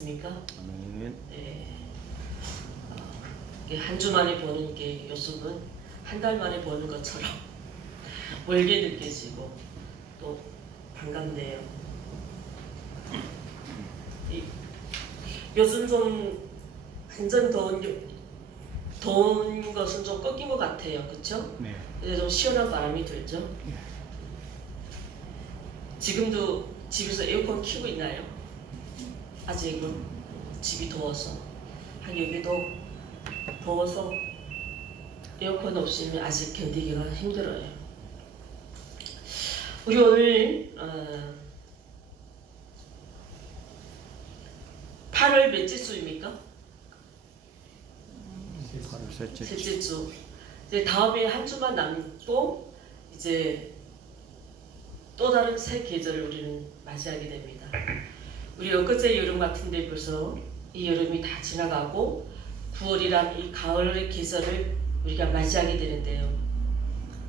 입니까? 아멘. 네. 한 주 만에 보는 게 요즘은 한 달 만에 보는 것처럼 멀게 느껴지고 또 반갑네요. 요즘 좀 완전 더운 것은 좀 꺾인 것 같아요. 그렇죠? 네. 이제 좀 시원한 바람이 들죠. 지금도 집에서 에어컨 켜고 있나요? 아직은 집이 더워서 여기도 더워서 에어컨 없이는 아직 견디기가 힘들어요. 우리 오늘 8월 몇째 주입니까? 셋째 주. 이제 다음에 한 주만 남고 이제 또 다른 새 계절을 우리는 맞이하게 됩니다. 우리 엊그제 여름 같은데 벌써 이 여름이 다 지나가고 9월이란 이 가을의 계절을 우리가 맞이하게 되는데요.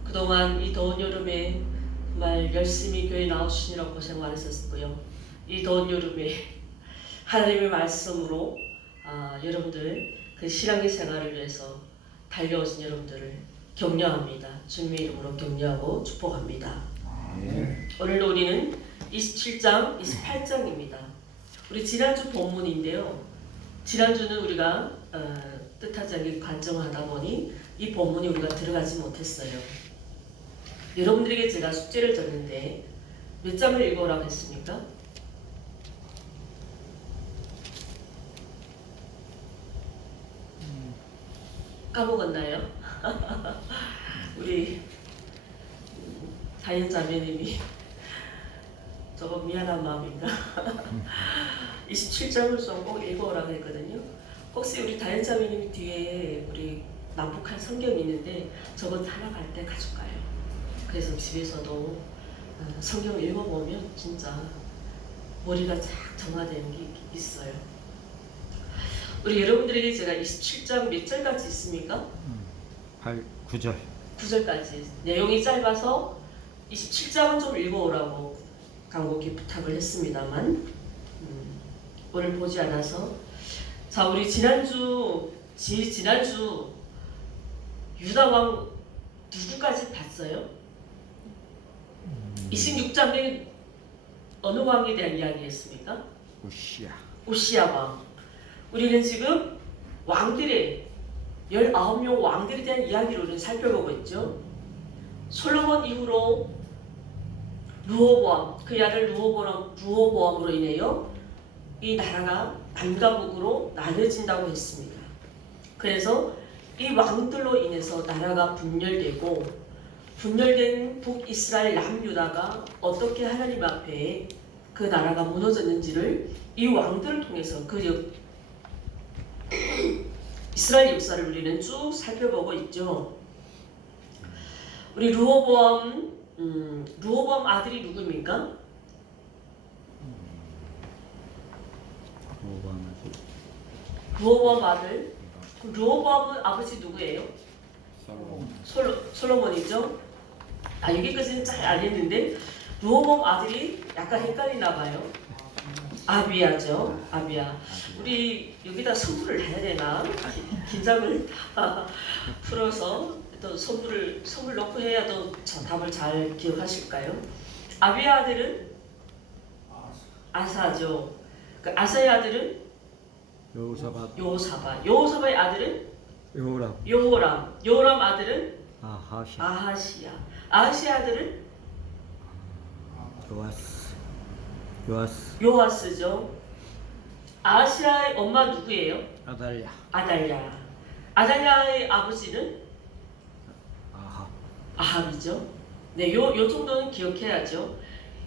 그동안 이 더운 여름에 정말 열심히 교회 나오시느라 고생 많으셨고요. 이 더운 여름에 하나님의 말씀으로 여러분들 그 신앙의 생활을 위해서 달려오신 여러분들을 격려합니다. 주님의 이름으로 격려하고 축복합니다. 오늘도 우리는 27장, 28장입니다. 우리 지난주 본문인데요. 지난주는 우리가 뜻하지 않게 관정하다 보니 이 본문이 우리가 들어가지 못했어요. 여러분들에게 제가 숙제를 줬는데 몇 장을 읽어오라고 했습니까? 까먹었나요? 우리 다인자매님이 저거 미안한 마음인가? 27장을 좀 꼭 읽어오라고 했거든요. 혹시 우리 다인자매님 뒤에 우리 남북한 성경이 있는데 저거 하나 갈 때 가져가요. 그래서 집에서도 성경을 읽어보면 진짜 머리가 쫙 정화되는 게 있어요. 우리 여러분들에게 제가 27장 몇 절까지 있습니까? 9절. 9절까지. 내용이 짧아서 27장은 좀 읽어오라고 간곡히 부탁을 했습니다만 오늘 보지 않아서 자 우리 지난주 유다왕 누구까지 봤어요? 26장에 어느 왕에 대한 이야기였습니까? 우시야 왕. 우리는 지금 왕들의 19명 왕들에 대한 이야기를 우리는 살펴보고 있죠. 솔로몬 이후로 르호보암, 그의 아들 르호보암으로 인하여 이 나라가 남과 북으로 나눠진다고 했습니다. 그래서 이 왕들로 인해서 나라가 분열되고 분열된 북이스라엘 남유다가 어떻게 하나님 앞에 그 나라가 무너졌는지를 이 왕들을 통해서 이스라엘 역사를 우리는 쭉 살펴보고 있죠. 우리 르호보암 아들이 누구입니까? 르호보암 아들. 르호보암은 아버지 누구예요? 솔로몬이죠. 여기까지는 잘 알겠는데 르호보암 아들이 약간 헷갈리나 봐요. 아비야죠. 아비야. 우리 여기다 선물을 해야 되나? 긴장을 다 풀어서 또 선물 넣고 해야 또 답을 잘 기억하실까요? 아비야 아들은 아사죠. 그 아사의 아들은 여호사밧의 아들은 요호람 아들은 아하시야. 아하시야 아들은 요아스죠. 아하시야의 엄마 누구예요? 아달랴의 아버지는 아합이죠. 네, 요 정도는 기억해야죠.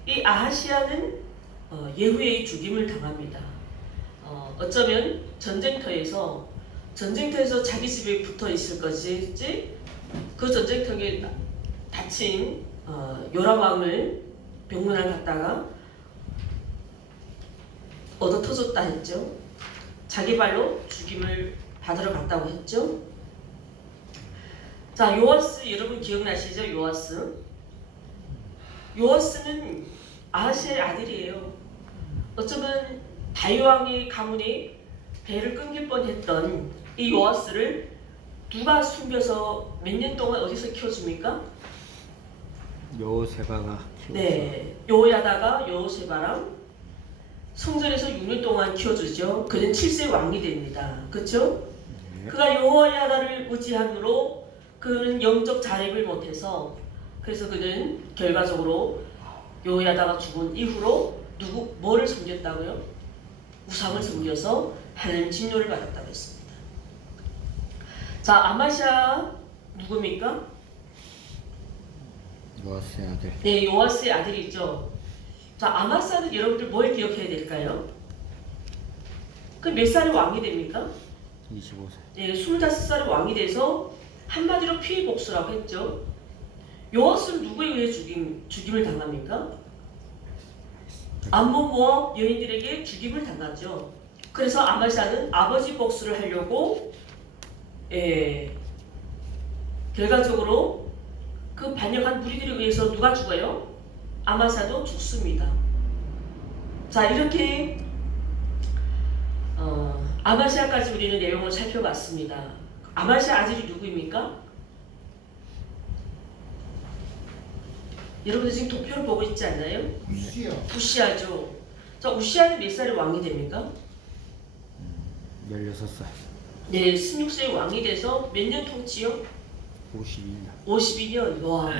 이 아하시야는 예후의 죽임을 당합니다. 어쩌면 전쟁터에서 자기 집에 붙어 있을 것이지 그 전쟁터에 다친 요람 왕을 병문안 갔다가 얻어 터졌다 했죠. 자기 발로 죽임을 받으러 갔다고 했죠. 자, 요아스 여러분 기억나시죠? 요아스는 아하시아의 아들이에요. 어쩌면 다윗왕의 가문이 배를 끊길 뻔했던 이 요아스를 누가 숨겨서 몇 년 동안 어디서 키워줍니까? 여호세바가 키웠어. 네, 요야다가 여호세바랑 성전에서 6년 동안 키워주죠. 그는 7세 왕이 됩니다. 그렇죠? 네. 그가 여호야다를 의지함으로 그는 영적 자립을 못해서 그래서 그는 결과적으로 여호야다가 죽은 이후로 뭐를 섬겼다고요? 우상을 섬겨서 하나님 진노를 받았다고 했습니다. 자, 아마샤 누굽니까? 요아스의 아들. 네, 요아스의 아들이죠. 자, 아마샤는 여러분들 뭘 기억해야 될까요? 그 몇 살에 왕이 됩니까? 25세. 네, 25살에 왕이 돼서 한마디로 피해 복수라고 했죠. 요아스는 누구에 의해 죽임을 당합니까? 암몬 모압 여인들에게 죽임을 당하죠. 그래서 아마샤는 아버지 복수를 하려고 결과적으로 그 반역한 무리들에 의해서 누가 죽어요? 아마샤도 죽습니다. 자, 이렇게 아마샤까지 우리는 내용을 살펴봤습니다. 아마샤 아들이 누구입니까? 여러분들 지금 도표를 보고 있지 않나요? 우시아죠. 자, 우시아는 몇 살에 왕이 됩니까? 16살. 네, 16세에 왕이 돼서 몇 년 통치요? 52년. 52년. 와,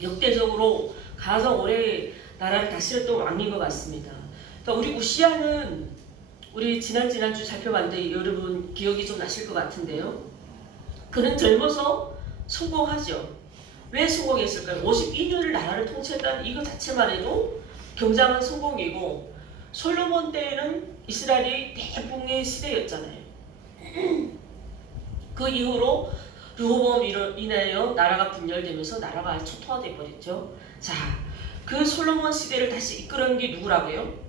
역대적으로 가장 오래 나라를 다스렸던 왕인 것 같습니다. 그러니까 우리 우시아는 우리 지난주 살펴봤는데 여러분 기억이 좀 나실 것 같은데요. 그는 젊어서 성공하죠. 왜 성공했을까요? 52년을 나라를 통치했다는 이거 자체만 해도 굉장한 성공이고 솔로몬 때에는 이스라엘이 대붕의 시대였잖아요. 그 이후로 르호보암 인하여 나라가 분열되면서 나라가 초토화돼 버렸죠. 자, 그 솔로몬 시대를 다시 이끌은 게 누구라고요?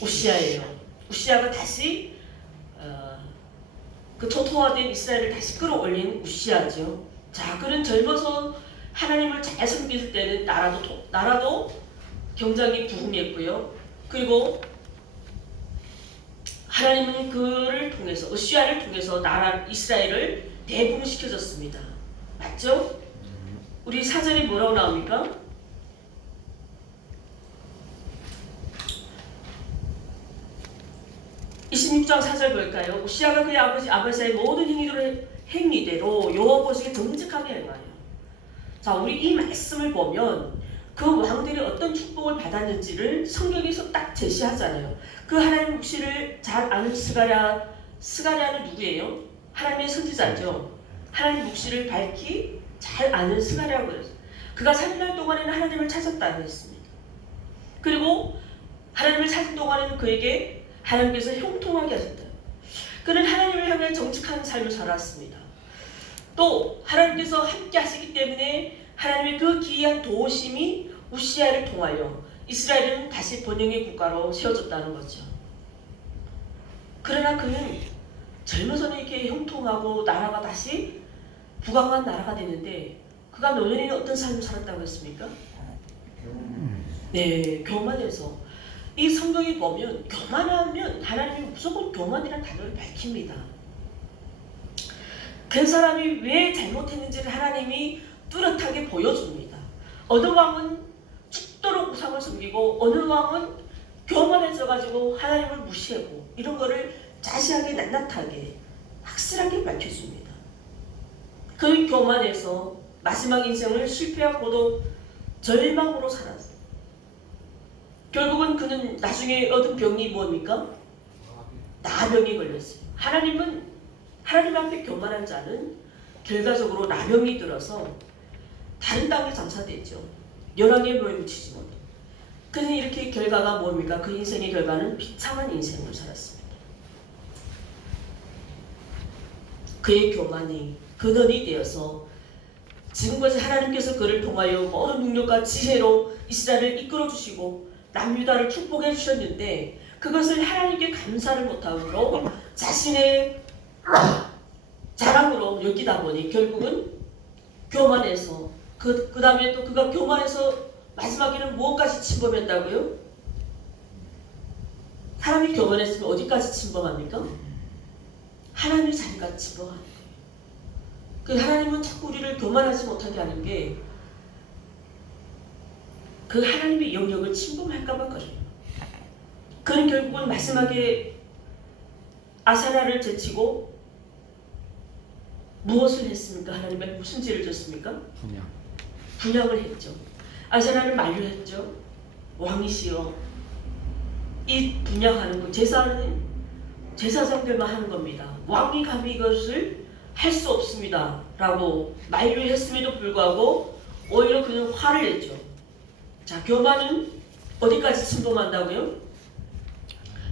우시아예요. 우시아가 다시 그 초토화된 이스라엘을 다시 끌어올린 우시아죠. 자, 그는 젊어서 하나님을 잘 섬겼을 때는 나라도 굉장히 부흥했고요. 그리고 하나님은 그를 통해서 우시아를 통해서 나라 이스라엘을 대붕시켜줬습니다. 맞죠? 우리 사절이 뭐라고 나옵니까? 26장 4절 볼까요? 우시아가 그의 아버지 아바샤의 모든 행위대로 여호와 보시기에 정직하게 행하여. 자, 우리 이 말씀을 보면 그 왕들이 어떤 축복을 받았는지를 성경에서 딱 제시하잖아요. 그 하나님 묵시를 잘 아는 스가랴는 누구예요? 하나님의 선지자죠. 하나님 묵시를 밝히 잘 아는 스가랴라고 그랬어요. 그가 3년 동안에는 하나님을 찾았다고 했습니다. 그리고 하나님을 찾은 동안에는 그에게 하나님께서 형통하게 하셨다. 그는 하나님을 향해 정직한 삶을 살았습니다. 또 하나님께서 함께 하시기 때문에 하나님의 그 기이한 도우심이 우시아를 통하여 이스라엘은 다시 번영의 국가로 세워졌다는 거죠. 그러나 그는 젊어서는 이렇게 형통하고 나라가 다시 부강한 나라가 됐는데 그가 노년에는 어떤 삶을 살았다고 했습니까? 네, 교만해서. 이 성경에 보면 교만하면 하나님이 무조건 교만이라는 단어를 밝힙니다. 그 사람이 왜 잘못했는지를 하나님이 뚜렷하게 보여줍니다. 어느 왕은 죽도록 우상을 섬기고 어느 왕은 교만해져가지고 하나님을 무시하고 이런 거를 자세하게 낱낱하게 확실하게 밝혀줍니다. 그 교만에서 마지막 인생을 실패하고도 절망으로 살았어요. 결국은 그는 나중에 얻은 병이 뭡니까? 나병이 걸렸어요. 하나님 앞에 교만한 자는 결과적으로 나병이 들어서 다른 땅에 장사됐죠. 열왕의 묘에 묻히지 못해. 그는 이렇게 결과가 뭡니까? 그 인생의 결과는 비참한 인생을 살았습니다. 그의 교만이 근원이 되어서 지금까지 하나님께서 그를 통하여 모든 능력과 지혜로 이스라엘을 이끌어주시고 남유다를 축복해 주셨는데 그것을 하나님께 감사를 못하므로 자신의 자랑으로 여기다 보니 결국은 교만해서 그 다음에 또 그가 교만해서 마지막에는 무엇까지 침범했다고요? 사람이 교만했으면 어디까지 침범합니까? 하나님의 자리까지 침범합니다. 그 하나님은 자꾸 우리를 교만하지 못하게 하는 게 그 하나님의 영역을 침범할까봐 그래요. 그는 결국은 마지막에 아사라를 제치고 무엇을 했습니까? 하나님의 무슨 죄를 졌습니까? 분양을 했죠. 아사라를 만류했죠. 왕이시여, 이 분양하는 거 제사는 제사장들만 하는 겁니다. 왕이 감히 이것을 할 수 없습니다 라고 만류했음에도 불구하고 오히려 그는 화를 냈죠. 자, 교만은 어디까지 침범한다고요?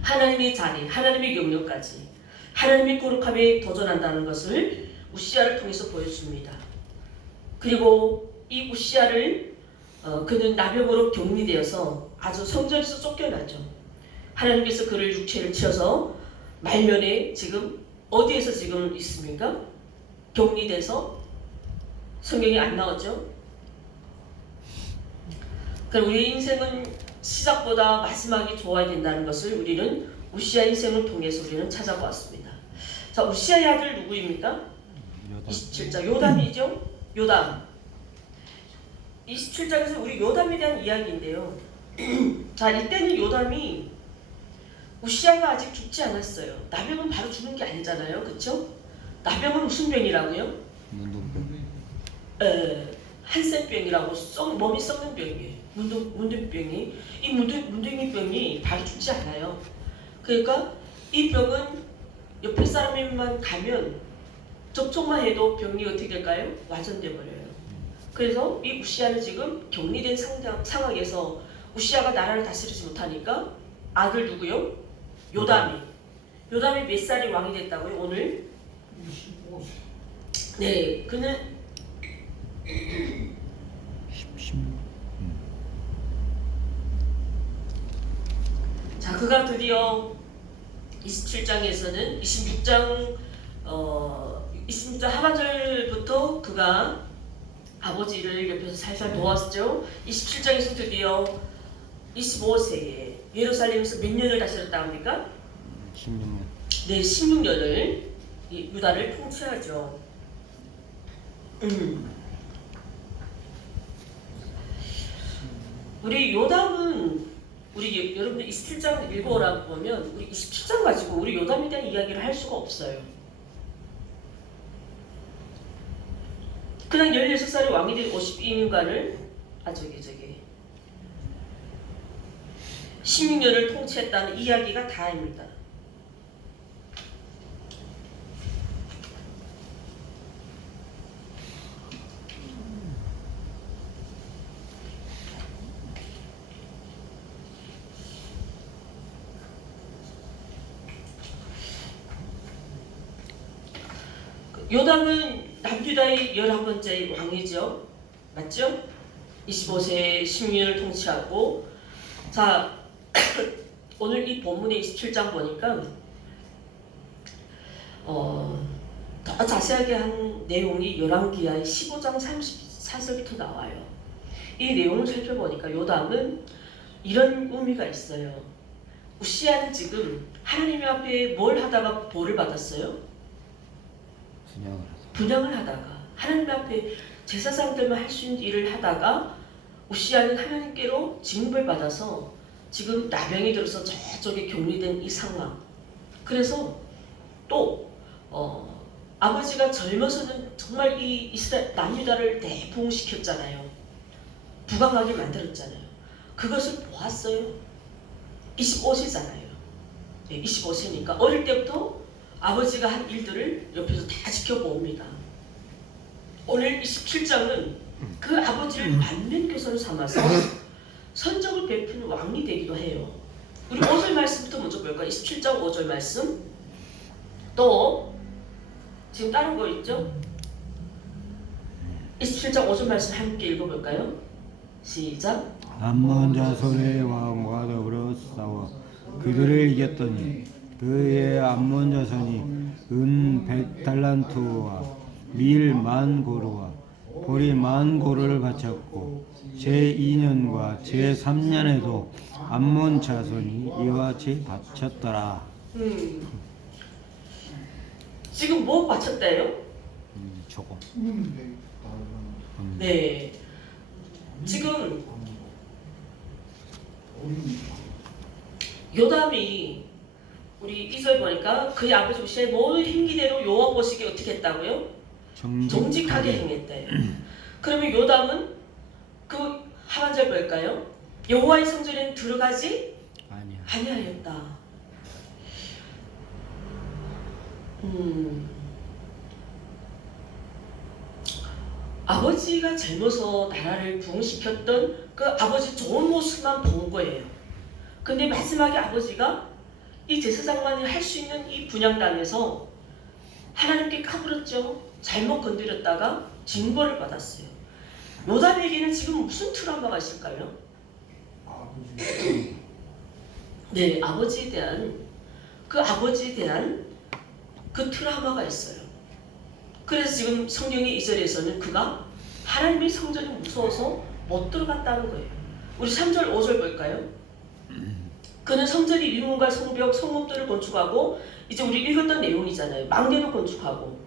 하나님의 자리, 하나님의 영역까지, 하나님의 거룩함에 도전한다는 것을 우시야를 통해서 보여줍니다. 그리고 이 우시야를 그는 나병으로 격리되어서 아주 성전에서 쫓겨났죠. 하나님께서 그를 육체를 치어서 말년에 지금 어디에서 지금 있습니까? 격리돼서 성경이 안 나왔죠. 그럼 우리 인생은 시작보다 마지막이 좋아야 된다는 것을 우리는 우시야 인생을 통해서 우리는 찾아보았습니다. 자, 우시야의 아들 누구입니까? 27장 요담이죠. 요담. 27장에서 우리 요담에 대한 이야기인데요. 자, 이때는 요담이 우시야가 아직 죽지 않았어요. 나병은 바로 죽는 게 아니잖아요. 그렇죠? 나병은 무슨 병이라고요? 한센병이라고 몸이 썩는 병이에요. 문둥병이. 이 문둥이병이 바로 죽지 않아요. 그러니까 이 병은 옆에 사람만 가면 접촉만 해도 병이 어떻게 될까요? 완전돼 버려요. 그래서 이 우시야는 지금 격리된 상황에서 우시야가 나라를 다스리지 못하니까 아들 누구요? 요담이. 요담이 몇 살이 왕이 됐다고요? 오늘? 25세. 네, 그는 16. 자, 그가 드디어 27장에서는 26장 하반절부터 그가 아버지를 옆에서 살살 도왔죠. 27장에서 드디어 25세에 예루살렘에서 몇 년을 다스렸다 합니까? 16년. 네, 16년을 유다를 통치하죠. 우리 요담은 우리 여러분들 27장 읽어오라고 보면 우리 27장 가지고 우리 요담에 대한 이야기를 할 수가 없어요. 그냥 16살의 왕이 된 52년간을 16년을 통치했다는 이야기가 다입니다. 요담은 남유다의 11번째 왕이죠. 맞죠? 25세에 16년을 통치하고, 자, 오늘 이 본문의 27장 보니까 더 자세하게 한 내용이 열왕기하의 15장 34절부터 나와요. 이 내용을 살펴보니까 요담은 이런 의미가 있어요. 우시야는 지금 하나님 앞에 뭘 하다가 벌을 받았어요? 분양을 하다가 하나님 앞에 제사장들만 할 수 있는 일을 하다가 우시야는 하나님께로 징벌 받아서 지금 나병이 들어서 저쪽에 격리된 이 상황. 그래서 또 아버지가 젊어서는 정말 이 이스라엘 남유다를 대부흥시켰잖아요. 부강하게 만들었잖아요. 그것을 보았어요. 25세잖아요. 네, 25세니까 어릴 때부터 아버지가 한 일들을 옆에서 다 지켜봅니다. 오늘 27장은 그 아버지를 반면교사로 삼아서 선적을 베푸는 왕이 되기도 해요. 우리 5절 말씀부터 먼저 볼까요? 27장 5절 말씀. 또 지금 다른 거 있죠? 27장 5절 말씀 함께 읽어볼까요? 시작. 암몬 자손의 왕과 더불어 싸워 그들을 이겼더니 그의 암몬 자손이 은 100달란트와 밀 10,000고루와 볼이 만고를 바쳤고 제2년과 제3년에도 암몬 자손이 이와 같이 바쳤더라. 지금 뭐 바쳤대요? 조금. 네. 지금 요담이 우리 2절 보니까 그의 아버지 우시아의 모든 행기대로 여호와 보시기에 어떻게 했다고요? 정직하게 행했대. 그러면 요담은 그 하반절 볼까요? 여호와의 성전에는 들어가지 아니야. 아니하였다. 아버지가 젊어서 나라를 부흥시켰던 그 아버지 좋은 모습만 본 거예요. 근데 마지막에 아버지가 이 제사장만이 할 수 있는 이 분향단에서 하나님께 까불었죠. 잘못 건드렸다가 징벌을 받았어요. 요담에게는 지금 무슨 트라우마가 있을까요? 네, 아버지에 대한 그 트라우마가 있어요. 그래서 지금 성경의 2절에서는 그가 하나님의 성전이 무서워서 못 들어갔다는 거예요. 우리 3절 5절 볼까요? 그는 성전의 위문과 성벽, 성읍들을 건축하고 이제 우리 읽었던 내용이잖아요. 망대도 건축하고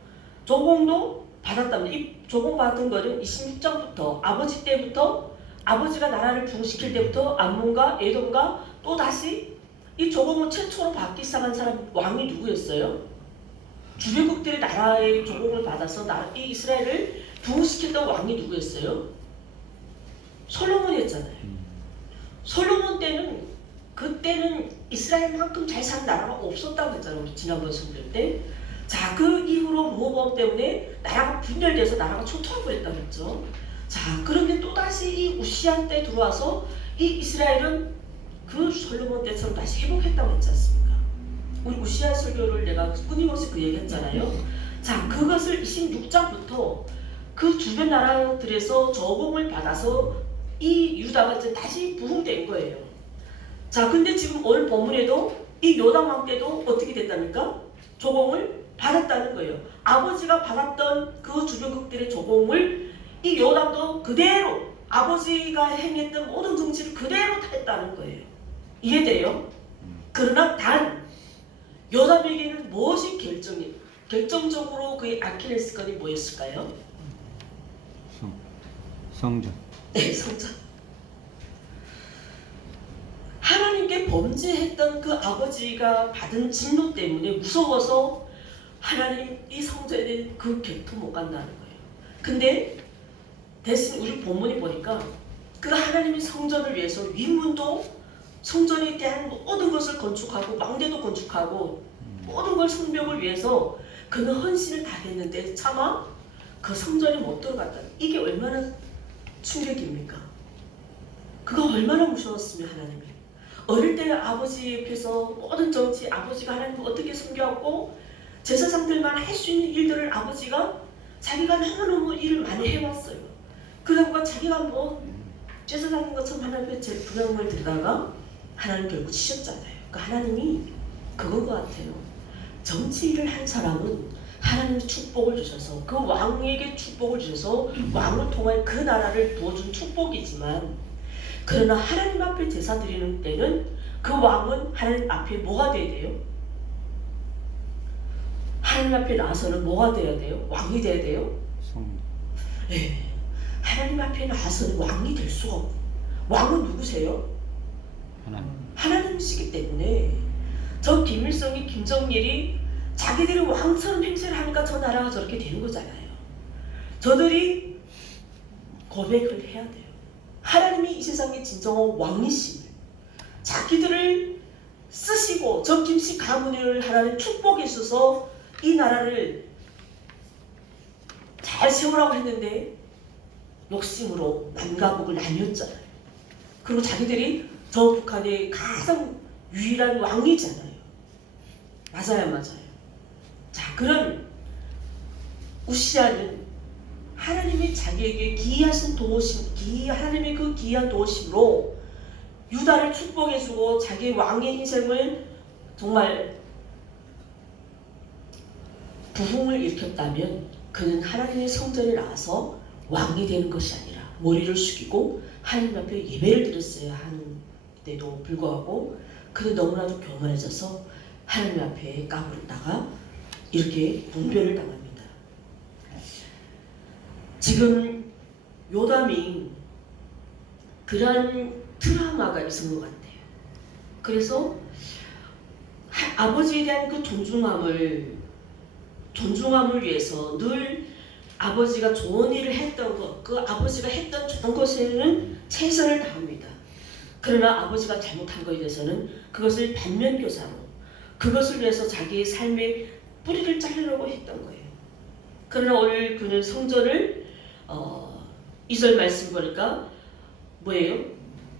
조공도 받았답니다. 이 조공 받은 거는 26장부터 아버지 때부터 아버지가 나라를 부흥시킬 때부터 암몬과 에돔과 또 다시 이 조공을 최초로 받기 시작한 사람 왕이 누구였어요? 주변국들의 나라의 조공을 받아서 이 이스라엘을 부흥시켰던 왕이 누구였어요? 솔로몬이었잖아요. 솔로몬 때는 그때는 이스라엘만큼 잘 사는 나라가 없었다고 했잖아요. 우리 지난번 설교 때. 자, 그 이후로 로보암 때문에 나라가 분열돼서 나라가 초토화버렸다고 했죠. 자, 그런데 또다시 이 우시아 때 들어와서 이 이스라엘은 그 솔로몬 때처럼 다시 회복했다고 했지 않습니까? 우리 우시아 설교를 내가 끊임없이 그 얘기 했잖아요. 자, 그것을 26장부터 그 주변 나라들에서 저공을 받아서 이 유다가 이제 다시 부흥된 거예요. 자, 근데 지금 오늘 본문에도 이 요담 왕 때도 어떻게 됐답니까? 조공을 받았다는 거예요. 아버지가 받았던 그 주변국들의 조공을 이 요담도 그대로 아버지가 행했던 모든 정치를 그대로 다 했다는 거예요. 이해돼요? 그러나 단 요담에게는 무엇이 결정적으로 그의 아킬레스건이 뭐였을까요? 성전. 네, 성전. 하나님께 범죄했던 그 아버지가 받은 진노 때문에 무서워서 하나님 이 성전에 그 곁도 못 간다는 거예요. 근데 대신 우리 본문이 보니까 그 하나님의 성전을 위해서 위문도 성전에 대한 모든 것을 건축하고 망대도 건축하고 모든 걸 성벽을 위해서 그는 헌신을 다 했는데 차마 그 성전에 못 들어갔다. 이게 얼마나 충격입니까? 그가 얼마나 무서웠으면 하나님이. 어릴 때 아버지 옆에서 모든 정치 아버지가 하나님을 어떻게 섬겨왔고 제사장들만 할 수 있는 일들을 아버지가 자기가 너무너무 일을 많이 해왔어요. 그러다 보니까 자기가 뭐 제사장인 것처럼 하나님의 분양을 들다가 하나님 결국 치셨잖아요. 그러니까 하나님이 그건 것 같아요. 정치 일을 한 사람은 하나님의 축복을 주셔서 그 왕에게 축복을 주셔서 왕을 통해 그 나라를 부어준 축복이지만 그러나 하나님 앞에 제사 드리는 때는 그 왕은 하나님 앞에 뭐가 돼야 돼요? 하나님 앞에 나서는 뭐가 돼야 돼요? 왕이 돼야 돼요? 네. 하나님 앞에 나서는 왕이 될 수가 없고 왕은 누구세요? 하나님이시기 때문에 저 김일성이 김정일이 자기들이 왕처럼 행세를 하니까 저 나라가 저렇게 되는 거잖아요. 저들이 고백을 해야 돼요. 하나님이 이 세상의 진정한 왕이심을 자기들을 쓰시고 저 김씨 가문을 하나님 축복해 주셔서 이 나라를 잘 세우라고 했는데 욕심으로 남과 북을 나뉘었잖아요. 그리고 자기들이 저 북한의 가장 유일한 왕이잖아요. 맞아요. 자, 그럼 우시아는 하나님이 자기에게 기이하신 도우심, 하나님의 그 기이한 도우심으로 유다를 축복해주고 자기 왕의 인생을 정말 부흥을 일으켰다면 그는 하나님의 성전에 나와서 왕이 되는 것이 아니라 머리를 숙이고 하나님 앞에 예배를 드렸어야 하는데도 불구하고 그는 너무나도 교만해져서 하나님 앞에 까불다가 이렇게 분별을 당합니다. 지금 요담이 그러한 트라우마가 있은 것 같아요. 그래서 아버지에 대한 그 존중함을 위해서 늘 아버지가 좋은 일을 했던 것, 그 아버지가 했던 좋은 것에는 최선을 다합니다. 그러나 아버지가 잘못한 것에 대해서는 그것을 반면교사로 그것을 위해서 자기의 삶의 뿌리를 자르려고 했던 거예요. 그러나 오늘 그는 성전을 2절 말씀 보니까 뭐예요?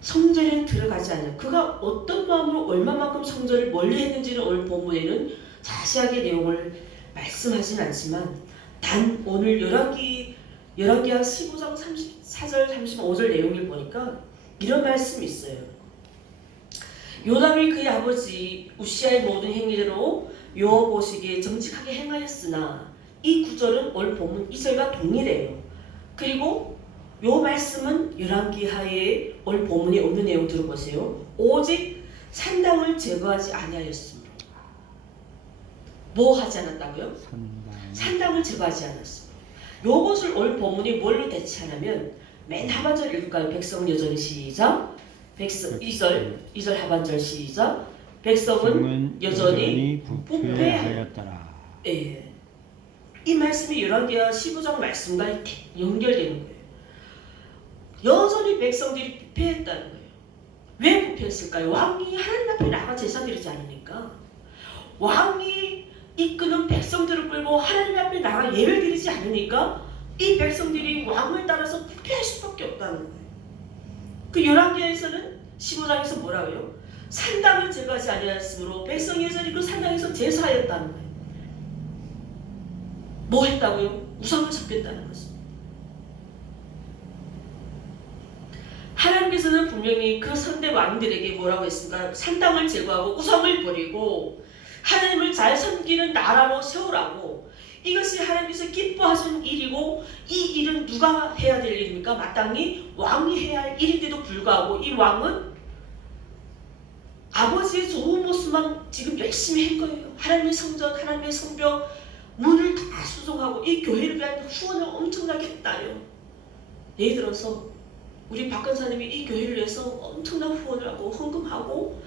성전에 들어가지 않아요. 그가 어떤 마음으로 얼마만큼 성전을 멀리 했는지는 오늘 본문에는 자세하게 내용을 말씀하진 않지만 단 오늘 열왕기하 15장 34절 35절 내용을 보니까 이런 말씀이 있어요. 요담이 그의 아버지 우시아의 모든 행위대로 여호와 보시기에 정직하게 행하였으나 이 구절은 오늘 본문 2절과 동일해요. 그리고 요 말씀은 열왕기하의 오늘 본문에 없는 내용 들어보세요. 오직 산당을 제거하지 아니하였으므로. 뭐 하지 않았다고요? 산당을 제거하지 않았으므로. 요것을 오늘 본문이 뭘로 대체하냐면 맨 하반절 읽을까요? 백성 여전히 시작. 2절 하반절 시작. 백성은 여전히 부패하였더라. 예. 이 말씀이 열왕기하 15장 말씀과 연결되는 거예요. 여전히 백성들이 부패했다는 거예요. 왜 부패했을까요? 왕이 하나님 앞에 나가 제사 드리지 않으니까. 왕이 이끄는 백성들을 끌고 하나님 앞에 나가 예배 드리지 않으니까 이 백성들이 왕을 따라서 부패할 수밖에 없다는 거예요. 그 열왕기하에서는 15장에서 뭐라고요? 산당을 제거하지 아니하였으므로 백성이 여전히 그 산당에서 제사하였다는 거예요. 뭐 했다고요? 우상을 섬겼다는 것입니다. 하나님께서는 분명히 그 선대 왕들에게 뭐라고 했습니까? 산당을 제거하고 우상을 버리고 하나님을 잘 섬기는 나라로 세우라고. 이것이 하나님께서 기뻐하시는 일이고 이 일은 누가 해야 될 일입니까? 마땅히 왕이 해야 할 일인데도 불구하고 이 왕은 아버지의 좋은 모습만 지금 열심히 한 거예요. 하나님의 성전, 하나님의 성벽 문을 다 수정하고 이 교회를 위한 후원을 엄청나게 했다요. 예를 들어서 우리 박 권사님이 이 교회를 위해서 엄청난 후원을 하고 헌금하고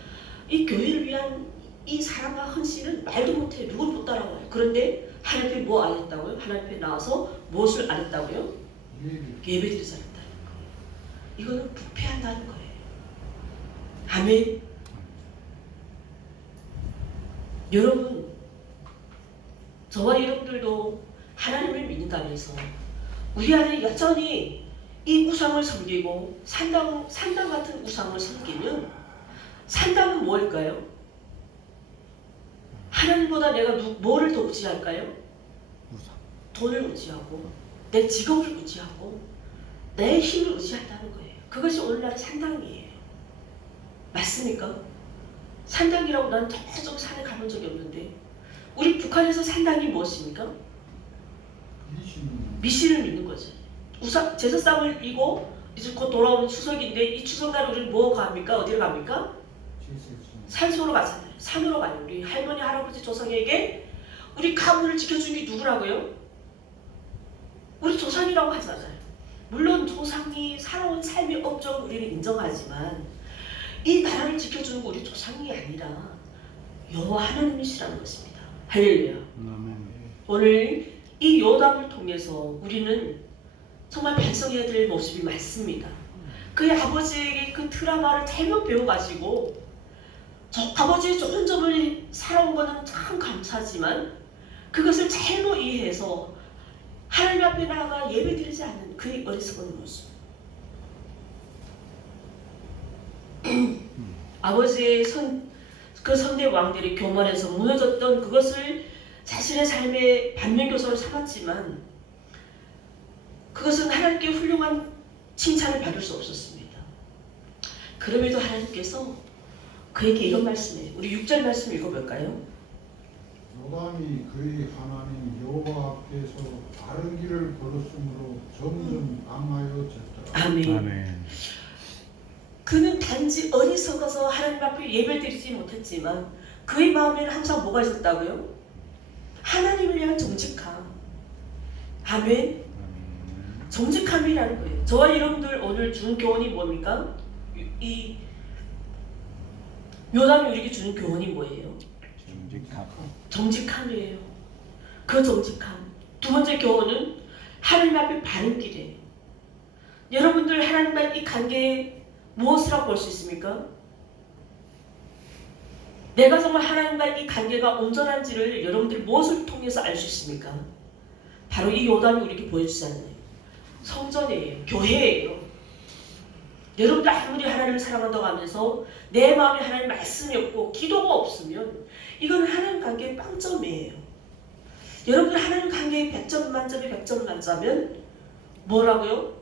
이 교회를 위한 이 사랑과 헌신은 말도 못해. 누구를 못 따라와요. 그런데 하나님 앞에 뭐 안 했다고요? 하나님 앞에 나와서 무엇을 안 했다고요? 예배드리지 않았다는 거예요. 이거는 부패한다는 거예요. 아멘. 여러분, 저와 여러분들도 하나님을 믿는다고 해서 우리 안에 여전히 이 우상을 섬기고 산당 같은 우상을 섬기면 산당은 뭘까요? 하나님보다 내가 뭐를 더 의지할까요? 돈을 의지하고 내 직업을 의지하고 내 힘을 의지한다는 거예요. 그것이 오늘날 산당이에요. 맞습니까? 산당이라고 난 저쪽 산에 가본 적이 없는데 우리 북한에서 산당이 무엇입니까? 미신을 믿는 거죠. 제사상을 이고 이제 곧 돌아오는 추석인데 이 추석날 우리는 뭐 갑니까? 어디로 갑니까? 산소로 가잖아요. 산으로 가요. 우리 할머니 할아버지 조상에게 우리 가문을 지켜준 게 누구라고요? 우리 조상이라고 하잖아요. 물론 조상이 살아온 삶의 업적을 우리는 인정하지만 이 나라를 지켜주는 우리 조상이 아니라 여호와 하나님이시라는 것입니다. 할렐루야. 오늘 이 요담을 통해서 우리는 정말 반성해야 될 모습이 많습니다. 그의 아버지에게 그 트라우마를 잘못 배워가지고 아버지의 좋은 점을 살아온 것은 참 감사하지만 그것을 잘못 이해해서 하나님 앞에 나아가 예배드리지 않는 그의 어리석은 모습. 아버지의 그 선대 왕들이 교만해서 무너졌던 그것을 자신의 삶의 반면교사로 삼았지만 그것은 하나님께 훌륭한 칭찬을 받을 수 없었습니다. 그럼에도 하나님께서 그에게 이런 말씀이에요. 우리 6절 말씀 읽어볼까요? 요담이 그의 하나님 여호와 앞에서 바른 길을 걸었으므로 점점 강하여졌더라. 아멘. 아멘. 그는 단지 어리석어서 하나님 앞에 예배드리지 못했지만 그의 마음에는 항상 뭐가 있었다고요? 하나님을 위한 정직함. 아멘. 정직함이라는 거예요. 저와 여러분들 오늘 주는 교훈이 뭡니까? 이 요담이 우리에게 주는 교훈이 뭐예요? 정직함. 정직함이에요. 그 정직함. 두 번째 교훈은 하나님 앞에 바른 길이에요. 여러분들 하나님과 이 관계에 무엇이라고 볼 수 있습니까? 내가 정말 하나님과 이 관계가 온전한지를 여러분들이 무엇을 통해서 알 수 있습니까? 바로 이 요담이 우리에게 보여주잖아요. 성전이에요. 교회예요. 여러분들 아무리 하나님을 사랑한다고 하면서 내 마음에 하나님 말씀이 없고 기도가 없으면 이건 하나님 관계의 빵점이에요. 여러분들 하나님 관계의 100점 만점에 100점 만점은 뭐라고요?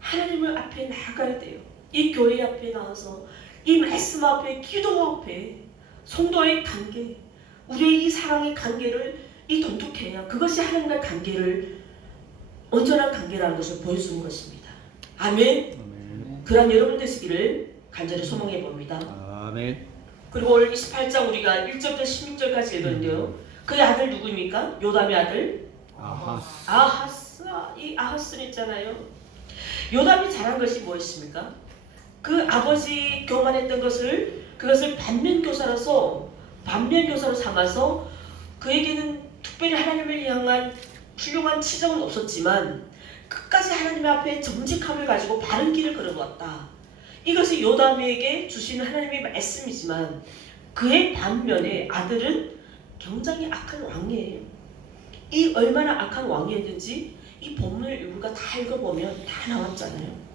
하나님을 앞에 나아가야 돼요. 이 교회 앞에 나와서 이 말씀 앞에 기도 앞에 성도의 관계, 우리의 이 사랑의 관계를 이 돈독해야 그것이 하나님과의 관계를 온전한 관계라는 것을 보여주는 것입니다. 아멘. 아멘. 그런 여러분 되시기를 간절히 소망해 봅니다. 아멘. 그리고 오늘 28장 우리가 1절부터 16절까지 읽었는데요. 그의 아들 누구입니까? 요담의 아들 아하스. 아하스. 이 아하스는 있잖아요. 요담이 잘한 것이 무엇입니까? 그 아버지 교만했던 그것을 반면교사로 삼아서 그에게는 특별히 하나님을 향한 훌륭한 치정은 없었지만 끝까지 하나님 앞에 정직함을 가지고 바른 길을 걸어왔다. 이것이 요담에게 주시는 하나님의 말씀이지만 그의 반면에 아들은 굉장히 악한 왕이에요. 이 얼마나 악한 왕이었는지 이 본문을 우리가 다 읽어보면 다 나왔잖아요.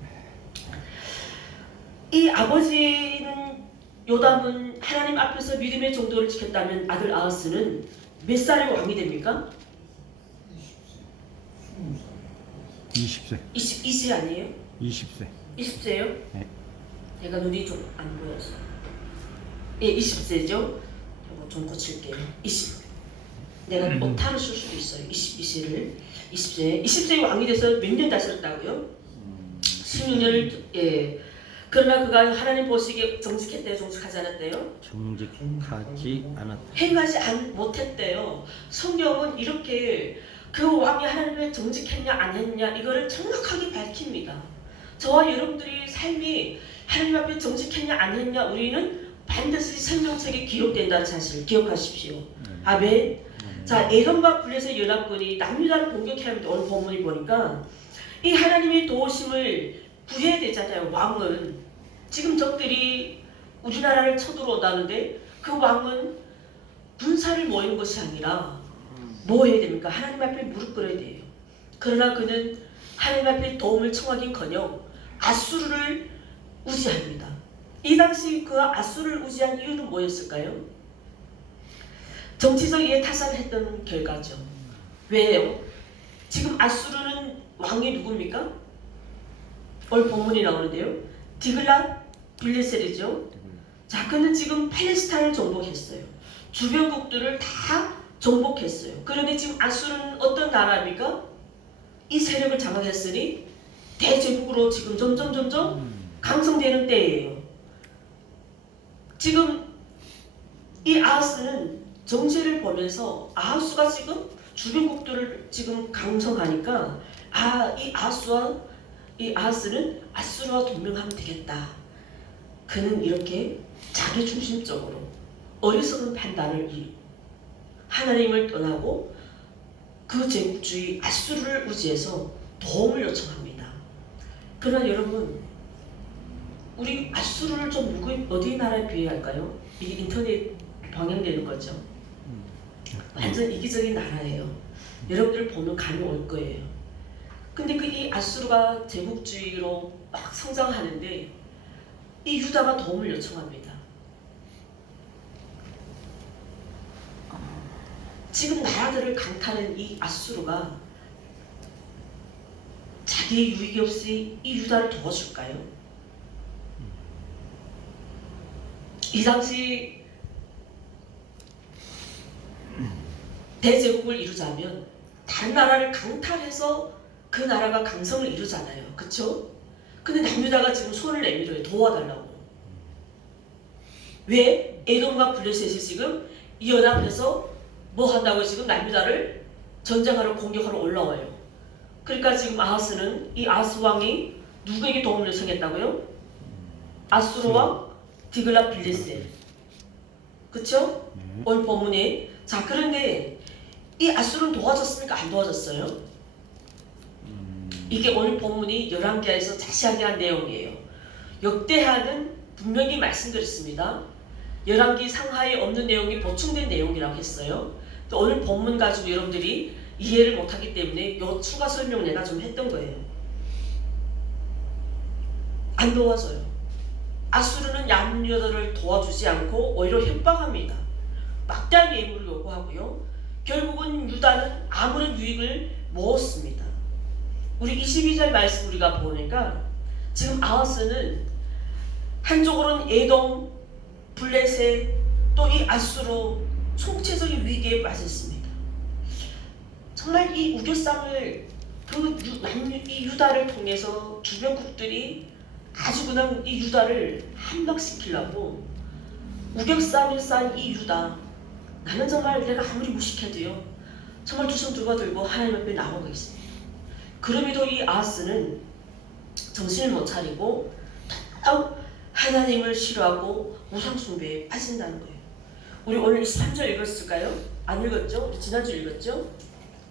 이 아버지는 요담은 하나님 앞에서 믿음의 정도를 지켰다면 아들 아하스는 몇 살에 왕이 됩니까? 20살, 20살. 20세. 22세 아니에요? 20세. 20세요? 네. 내가 눈이 좀 안 보여서. 예, 20세죠? 이거 좀 고칠게요. 20. 내가 오타를 쓸 수도 있어요. 22세를. 20세에 왕이 돼서 몇 년 다스렸다고요? 16년을, 예. 그러나 그가 하나님 보시기에 정직했대요? 정직하지 않았대요? 정직하지 않았다. 행하지 못했대요. 성경은 이렇게 그 왕이 하나님의 정직했냐 안 했냐 이거를 정확하게 밝힙니다. 저와 여러분들이 삶이 하나님 앞에 정직했냐 안 했냐 우리는 반드시 생명책에 기록된다는 사실을 기억하십시오. 아멘. 자, 에돔과 블레셋 연합군이 남유다를 공격해야 합니다. 오늘 본문을 보니까 이 하나님의 도우심을 구해야 되잖아요. 왕은 지금 적들이 우리나라를 쳐들어온다는데 그 왕은 군사를 모이는 것이 아니라 뭐 해야 됩니까? 하나님 앞에 무릎 꿇어야 돼요. 그러나 그는 하나님 앞에 도움을 청하긴커녕 아수르를 우지합니다. 이 당시 그 아수르를 우지한 이유는 뭐였을까요? 정치적 이해타산을 했던 결과죠. 왜요? 지금 아수르는 왕이 누굽니까? 오늘 본문이 나오는데요. 디글랏 빌레셀이죠. 자, 그는 지금 팔레스타인을 정복했어요. 주변국들을 다 정복했어요. 그런데 지금 아수르는 어떤 나라입니까? 이 세력을 장악했으니 대제국으로 지금 점점 강성되는 때예요. 지금 이 아하스는 정세를 보면서 아하스가 지금 주변국들을 지금 강성하니까 이 아하스는 아수르와 동맹하면 되겠다. 그는 이렇게 자기 중심적으로 어리석은 판단을 하나님을 떠나고 그 제국주의 아수르를 의지해서 도움을 요청합니다. 그러나 여러분, 우리 아수르를 좀 어디 나라에 비유할까요? 이 인터넷 방영되는 거죠. 완전 이기적인 나라예요. 여러분들 보면 감이 올 거예요. 근데 이 아수르가 제국주의로 막 성장하는데 이 유다가 도움을 요청합니다. 지금 나라들을 강타하는 이 아수르가 자기의 유익이 없이 이 유다를 도와줄까요? 이 당시 대제국을 이루자면 다른 나라를 강탈해서 그 나라가 강성을 이루잖아요. 그쵸? 근데 남유다가 지금 손을 내밀어요. 도와달라고. 왜? 에돔과 블레셋이 지금 연합해서 뭐 한다고 지금 남유다를 전쟁하러 공격하러 올라와요. 그러니까 지금 아하스는 이 아하스 왕이 누구에게 도움을 요청했다고요? 아수르 왕 디글라 빌레셀. 그쵸? 네. 오늘 본문에. 자, 그런데 이 아수르는 도와줬습니까? 안 도와줬어요? 이게 오늘 본문이 11개에서 자세하게 한 내용이에요. 역대하는 분명히 말씀드렸습니다. 11개 상하에 없는 내용이 보충된 내용이라고 했어요. 또 오늘 본문 가지고 여러분들이 이해를 못하기 때문에 요 추가 설명 내가 좀 했던 거예요. 안 도와줘요. 아수르는 남유다를 도와주지 않고 오히려 협박합니다. 막대한 예물을 요구하고요. 결국은 유다는 아무런 유익을 못 얻습니다. 우리 22절 말씀 우리가 보니까 지금 아하스는 한쪽으로는 에돔, 블레셋, 또 이 아수르 총체적인 위기에 빠졌습니다. 정말 이 우겨쌈을 이 유다를 통해서 주변국들이 아주 그냥 이 유다를 함락시키려고 우겨쌈을 쌓은 이 유다, 나는 정말 내가 아무리 무식해도요 정말 두 손 들고 들고 하나님 앞에 나오고 있습니다. 그럼에도 이 아하스는 정신을 못 차리고 하나님을 싫어하고 우상숭배에 빠진다는 거예요. 우리 오늘 23절 읽었을까요? 안 읽었죠? 우리 지난주 읽었죠?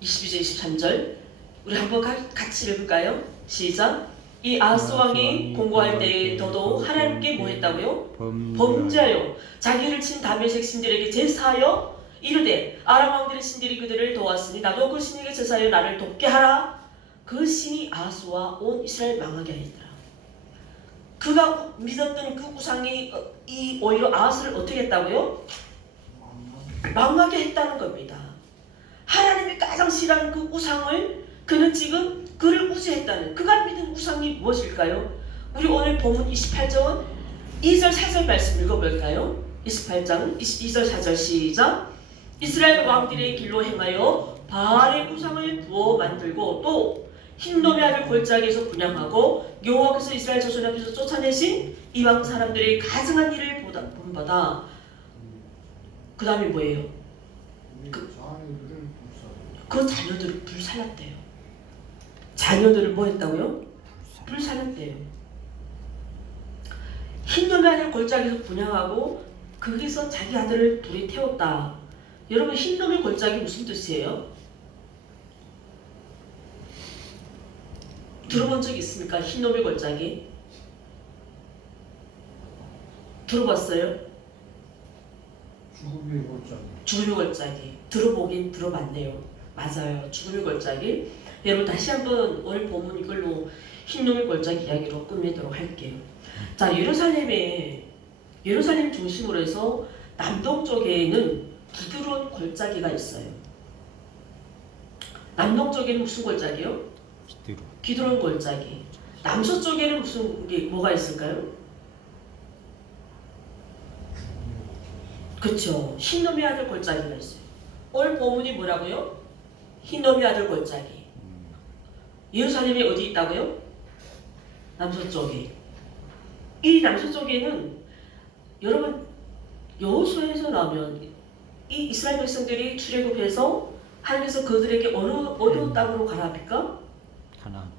22절 23절 우리 한번 같이 읽을까요? 시작. 이 아하스 왕이 공고할 때에 더더욱 하나님께 뭐 했다고요? 범죄하여 자기를 친 다메섹 신들에게 제사하여 이르되 아람 왕들의 신들이 그들을 도왔으니 나도 그 신에게 제사하여 나를 돕게 하라. 그 신이 아하스와 온 이스라엘 망하게 하였더라. 그가 믿었던 그 우상이 이 오히려 아하스를 어떻게 했다고요? 망하게 했다는 겁니다. 하나님이 가장 싫어하는 그 우상을 그는 지금 그를 우지했다는, 그가 믿은 우상이 무엇일까요? 우리 오늘 본문 28절 2절 4절 말씀 읽어볼까요? 28장 22절 4절 시작. 이스라엘 왕들의 길로 행하여 바알의 우상을 부어 만들고 또 흰놈의 아들 골짜기에서 분양하고 여호와께서 이스라엘 자손 앞에서 쫓아내신 이방 사람들의 가증한 일을 본받아. 그 다음에 뭐예요? 그 자녀들을 불살랐대요. 자녀들을 뭐 했다고요? 불살랐대요. 흰놈의 아들 골짜기에서 분양하고 거기서 자기 아들을 불에 태웠다. 여러분, 흰놈의 골짜기 무슨 뜻이에요? 들어본 적 있습니까? 흰놈의 골짜기? 들어봤어요? 죽음의 골짜기. 죽음의 골짜기. 들어보긴 들어봤네요. 맞아요. 죽음의 골짜기. 여러분, 다시 한번 오늘 본문 이걸로 흰놈의 골짜기 이야기로 끝내도록 할게요. 자, 예루살렘 중심으로 해서 남동쪽에는 기드론 골짜기가 있어요. 남동쪽에는 무슨 골짜기요? 기드론 골짜기. 남서쪽에는 무슨 게 뭐가 있을까요? 그쵸. 흰놈의 아들 골짜기가 있어요. 오늘 본문이 뭐라고요? 흰놈의 아들 골짜기. 예루살렘이 어디 있다고요? 남서쪽에. 이 남서쪽에는 여러분 여호수아에서 나오면 이 이스라엘 백성들이 출애굽해서 하나님께서 그들에게 어느 땅으로 가라 합니까?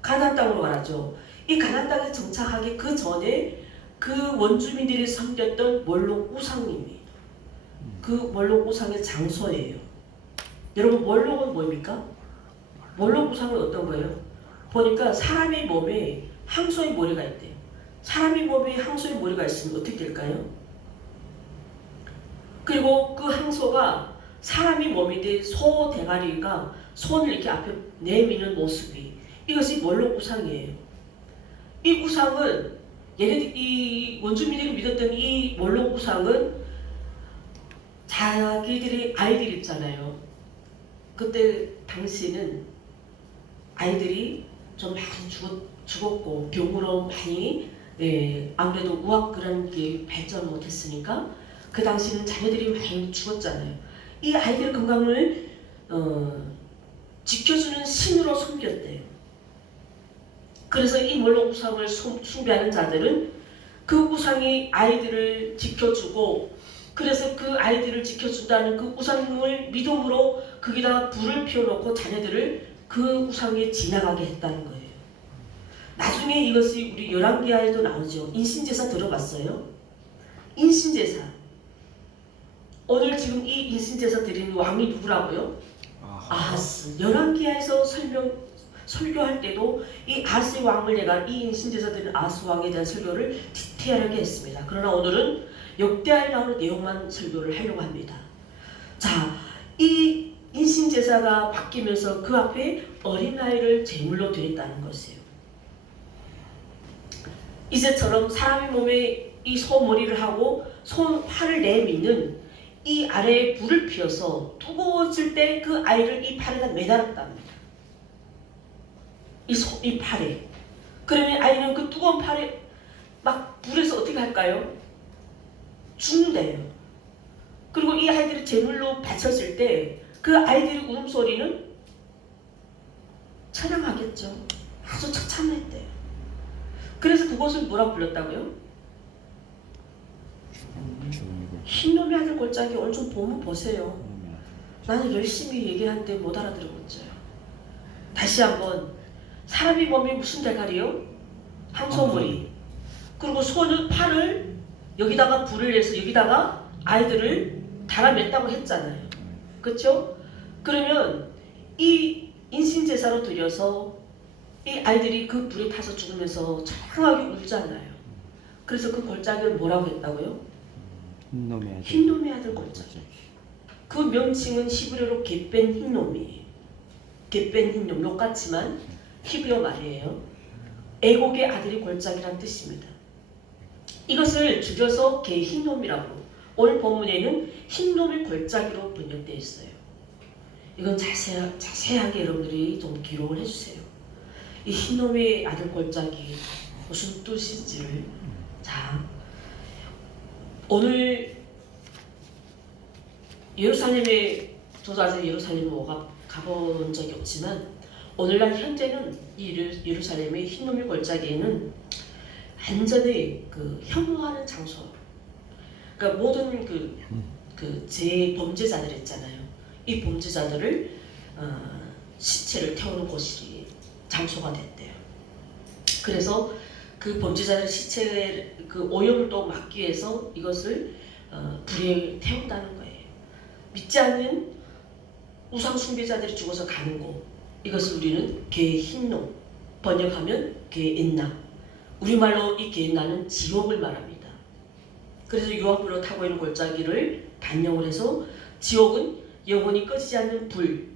가나안 땅으로 가라죠. 이 가나안 땅에 정착하기 그 전에 그 원주민들이 섬겼던 몰록 우상입니다. 그 몰록 우상의 장소예요. 여러분, 몰록은 뭡니까? 몰록 우상은 어떤 거예요? 보니까 사람의 몸에 항소의 모래가 있대요. 사람의 몸에 항소의 모래가 있으면 어떻게 될까요? 그리고 그 항소가 사람이 몸인데 소 대가리가 손을 이렇게 앞에 내미는 모습이, 이것이 몰록 우상이에요. 이 우상은 이 원주민들이 믿었던 이 몰록 우상은 자기들이 아이들 있잖아요. 그때 당시는 아이들이 좀 많이 죽었고 병으로 많이 아무래도 의학 그런 게 발전 못했으니까 그 당시는 자녀들이 많이 죽었잖아요. 이 아이들 건강을 지켜주는 신으로 섬겼대요. 그래서 이 몰록 우상을 숭배하는 자들은 그 우상이 아이들을 지켜주고, 그래서 그 아이들을 지켜준다는 그 우상을 믿음으로 거기다가 불을 피워놓고 자녀들을 그 우상에 지나가게 했다는 거예요. 나중에 이것이 우리 열왕기하에도 나오죠. 인신제사 들어봤어요? 인신제사. 오늘 지금 이 인신제사 드리는 왕이 누구라고요? 아하스. 열왕기하에서 설교할 때도 이 아하스의 왕을 내가 이 인신제사 드리는 아하스 왕에 대한 설교를 디테일하게 했습니다. 그러나 오늘은 역대하에 나오는 내용만 설교를 하려고 합니다. 자, 이 인신제사가 바뀌면서 그 앞에 어린아이를 제물로 드렸다는 것이에요. 이제처럼 사람의 몸에 이 소머리를 하고 팔을 내미는 이 아래에 불을 피워서 뜨거워질 때 그 아이를 이 팔에다 매달았답니다. 이 팔에. 그러면 아이는 그 뜨거운 팔에 막 불에서 어떻게 할까요? 죽는데요. 그리고 이 아이들이 제물로 바쳐질 때 그 아이들의 울음소리는 처량하겠죠. 아주 처참했대요. 그래서 그것을 뭐라 불렀다고요? 흰놈의 아들 골짜기. 오늘 좀 보면 보세요. 나는 열심히 얘기하는데 못 알아들었죠. 다시 한번. 사람이 몸이 무슨 대가리요? 황소머리. 그리고 팔을 여기다가 불을 내서 여기다가 아이들을 달아맸다고 했잖아요. 그렇죠? 그러면 이 인신제사로 드려서 이 아이들이 그 불에 타서 죽으면서 조용하게 울잖아요. 그래서 그 골짜기를 뭐라고 했다고요? 흰놈의 아들 골짜기. 그 명칭은 히브리어로 겟벤 흰놈이에요. 겟벤 흰놈. 똑같지만 히브리어 말이에요. 애곡의 아들이 골짜기란 뜻입니다. 이것을 줄여서 개 흰놈이라고. 오늘 본문에는 흰놈의 골짜기로 번역되어 있어요. 이건 자세하게 여러분들이 좀 기록을 해주세요. 이 흰놈의 아들 골짜기 무슨 뜻인지를. 자, 오늘 예루살렘에, 저도 아직 예루살렘에 가본 적이 없지만 오늘날 현재는 이 예루살렘의 흰놈의 골짜기에는 완전히 그 혐오하는 장소. 그러니까 모든 제 범죄자들 있잖아요. 이 범죄자들을 시체를 태우는 곳이 장소가 됐대요. 그래서 그 범죄자들 시체 그 오염을 또 막기 위해서 이것을 불에 태운다는 거예요. 믿지 않는 우상 숭배자들이 죽어서 가는 곳. 이것을 우리는 개 흰놈, 번역하면 개 엔나. 우리말로 이 개 엔나는 지옥을 말합니다. 그래서 유황불로 타고 있는 골짜기를 반영을 해서 지옥은 영원히 꺼지지 않는 불,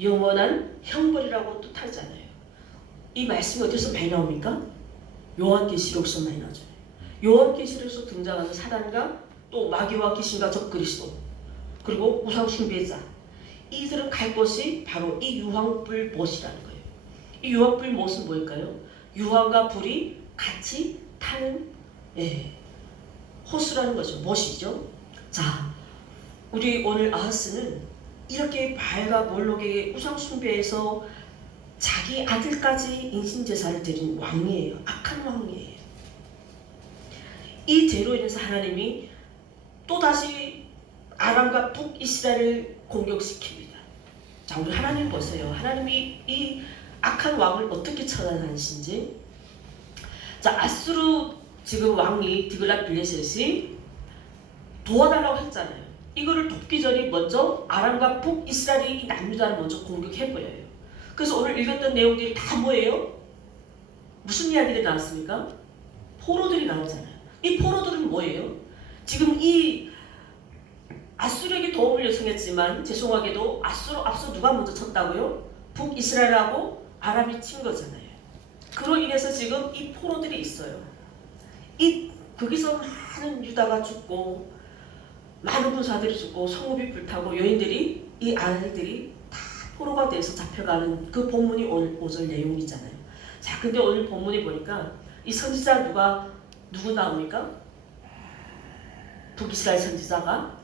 영원한 형벌이라고 뜻하잖아요. 이 말씀이 어디서 많이 나옵니까? 요한계시록에서 많이 나오죠. 요한계시록에서 등장하는 사단과 또 마귀와 귀신과 적그리스도, 그리고 우상 숭배자, 이들은 갈 곳이 바로 이 유황불 못이라는 거예요. 이 유황불 못은 뭘까요? 유황과 불이 같이 타는 호수라는 거죠. 못이죠. 자, 우리 오늘 아하스는 이렇게 바알과 몰록에게 우상 숭배해서 자기 아들까지 인신제사를 드린 왕이에요. 악한 왕이에요. 이 죄로 인해서 하나님이 또다시 아람과 북이스라엘을 공격시킵니다. 자, 우리 하나님 보세요. 하나님이 이 악한 왕을 어떻게 처단하신지. 자, 아수르 지금 왕이 디글랏 빌레셋이 도와달라고 했잖아요. 이거를 돕기 전에 먼저 아람과 북이스라엘이 남유다를 먼저 공격해버려요. 그래서 오늘 읽었던 내용들이 다 뭐예요? 무슨 이야기들이 나왔습니까? 포로들이 나오잖아요. 이 포로들은 뭐예요? 지금 이 아수르에게 도움을 요청했지만 죄송하게도 아수르 앞서 누가 먼저 쳤다고요? 북이스라엘하고 아람이 친 거잖아요. 그로 인해서 지금 이 포로들이 있어요. 거기서 많은 유다가 죽고 많은 군사들이 죽고 성읍이 불타고 여인들이, 이 아이들이 다 포로가 돼서 잡혀가는 그 본문이 오늘 5절 내용이잖아요. 자, 근데 오늘 본문에 보니까 이 선지자 누구 나옵니까? 북이스라엘 선지자가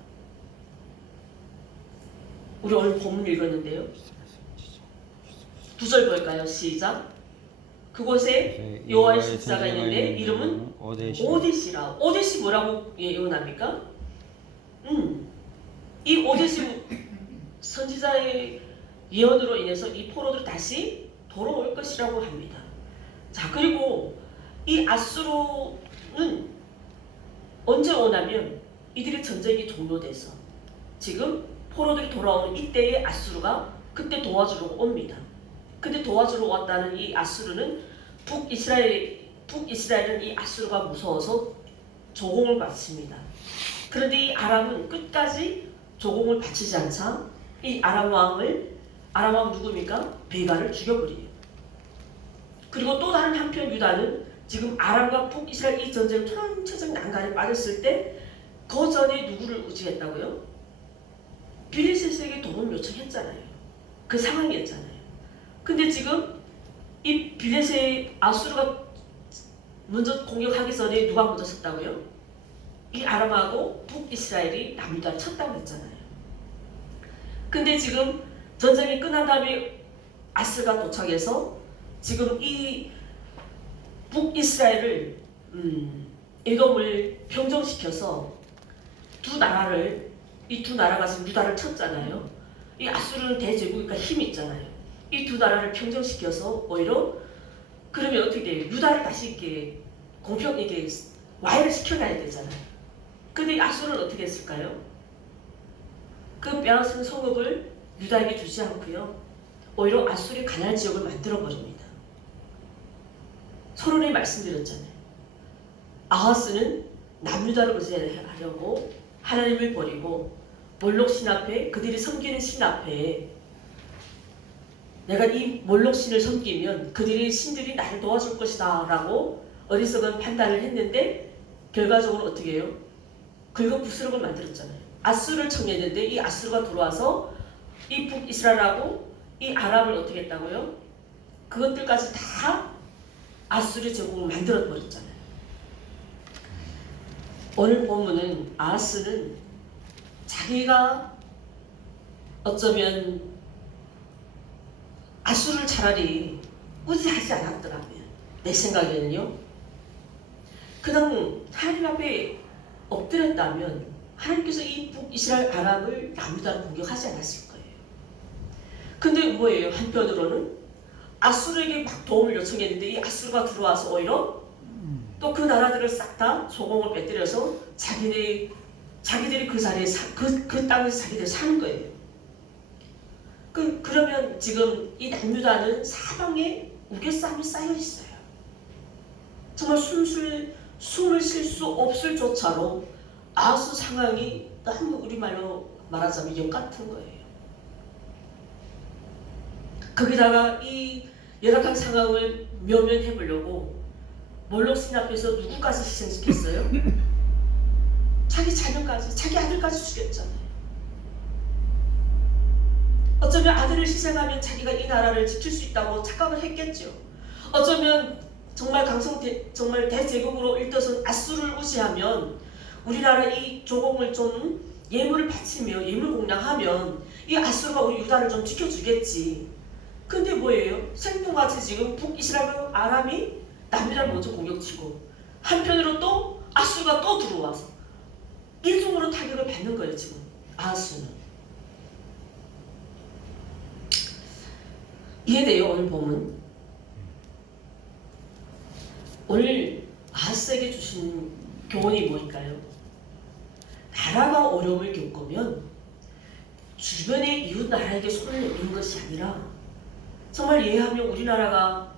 우리 오늘 본문 읽었는데요. 2절 볼까요? 시작. 그곳에 여호와의 십자가 있는데 이름은 오데시라. 오데시 뭐라고 예언합니까? 이 오데시 선지자의 예언으로 인해서 이 포로들이 다시 돌아올 것이라고 합니다. 자, 그리고 이 아수르는 언제 오냐면 이들의 전쟁이 종료돼서 지금 포로들이 돌아오는 이때의 아수르가 그때 도와주러 옵니다. 근데 도와주러 왔다는 이 아수르는 북이스라엘은 이 아수르가 무서워서 조공을 바칩니다. 그런데 이 아람은 끝까지 조공을 바치지 않자 이 아람 왕 누굽니까? 베가를 죽여버려요. 그리고 또 다른 한편 유다는 지금 아람과 북이스라엘 이 전쟁 전체적 난간에 빠졌을 때 그 전에 누구를 의지했다고요? 빌리셋에게 도움 요청했잖아요. 그 상황이었잖아요. 근데 지금 이 빌레셋 아수르가 먼저 공격하기 전에 누가 먼저 쳤다고요? 이 아람하고 북이스라엘이 남유다를 쳤다고 했잖아요. 근데 지금 전쟁이 끝난 다음에 아스가 도착해서 지금 이 북이스라엘을 에돔을 평정시켜서 이 두 나라가 지금 유다를 쳤잖아요. 이 아수르는 대제국이니까 힘이 있잖아요. 이 두 나라를 평정시켜서 오히려 그러면 어떻게 돼요? 유다를 다시 이렇게 공평하게 와해를 시켜놔야 되잖아요. 근데 아수르는 어떻게 했을까요? 그 빼앗은 성읍을 유다에게 주지 않고요. 오히려 아수르의 가나안 지역을 만들어 버립니다. 서론에 말씀드렸잖아요. 아하스는 남유다를 의지하려고 하나님을 버리고 몰록 신 앞에 그들이 섬기는 신 앞에 내가 이 몰록 신을 섬기면 그들이 신들이 나를 도와줄 것이다 라고 어리석은 판단을 했는데 결과적으로 어떻게 해요? 긁어부스럭을 만들었잖아요. 아수르를 청했는데 이 아수르가 들어와서 이 북이스라엘하고 이 아람을 어떻게 했다고요? 그것들까지 다 아수르 제국을 만들어 버렸잖아요. 오늘 본문은 아하스는 자기가 어쩌면 아수르를 차라리 의지하지 않았더라면 내 생각에는요. 그냥 하나님 앞에 엎드렸다면 하나님께서 이 북이스라엘 아람을 남유다로 공격하지 않았을 거예요. 근데 뭐예요? 한편으로는 아수르에게 막 도움을 요청했는데 이 아수르가 들어와서 오히려 또 그 나라들을 싹 다 소공을 빼뜨려서 자기들이 그 자리에 그 땅에서 자기들이 사는 거예요. 그러면 지금 이 남유다는 사방에 우겨싸움이 쌓여 있어요. 정말 숨을 쉴 수 없을 조차로 아하스 상황이 너무 우리말로 말하자면 역 같은 거예요. 거기다가 이 열악한 상황을 묘면해 보려고 몰록신 앞에서 누구까지 희생시켰어요? 자기 자녀까지, 자기 아들까지 죽였잖아요. 어쩌면 아들을 희생하면 자기가 이 나라를 지킬 수 있다고 착각을 했겠죠. 어쩌면 정말 정말 대제국으로 일떠선 아수르를 의지하면 우리나라 이 조공을 좀 예물을 바치며 예물 공양하면 이 아수르가 우리 유다를 좀 지켜주겠지. 근데 뭐예요? 생뚱같이 지금 북이스라엘 아람이 남유다를 먼저 공격치고 한편으로 또 아수르가 또 들어와서 일종으로 타격을 받는 거예요. 지금 아하스는. 이해돼요? 오늘 보면 오늘 아하스에게 주신 교훈이 뭘까요? 나라가 어려움을 겪으면 주변의 이웃 나라에게 손을 내미는 것이 아니라 정말 예하면 우리나라가